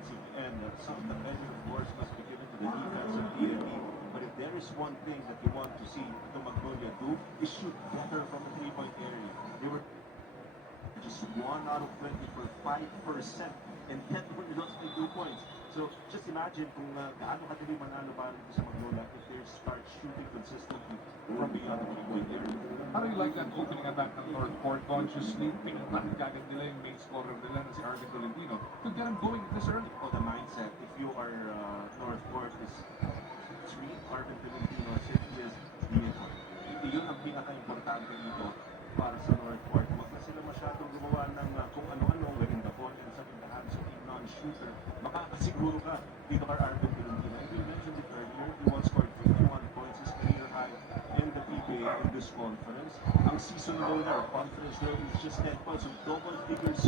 offensive end. Some of the credit, of course, must be given to the defense of DMP. But if there is one thing that you want to see the Magnolia do, is shoot better from the three-point area. They were just 1 out of 20 for 5%, and that only lost by 2 points. So just imagine kung gaano kadali manalo ba dito sa Magnolia if they start shooting consistently from beyond the three-point area. How do you like that opening attack ng Northport? Consciously, pinuntahan kagad nila yung main scorer nila na si Arvin Tolentino to get him going this early. Oh, the mindset, if you are Northport, is sweet, Arvin Tolentino, as if he is unicorn. Yun ang pinaka-importante dito para sa Northport. Huwag na sila masyadong gumawa ng kung ano-ano when the ball ends up in the hands of a non-shooter. Makakasiguro ka dito kay Arvin Tolentino. And we mentioned it earlier, he once scored 51 points, his career high in the PBA in this conference. Ang season low na, conference low is just 10 points, so double figures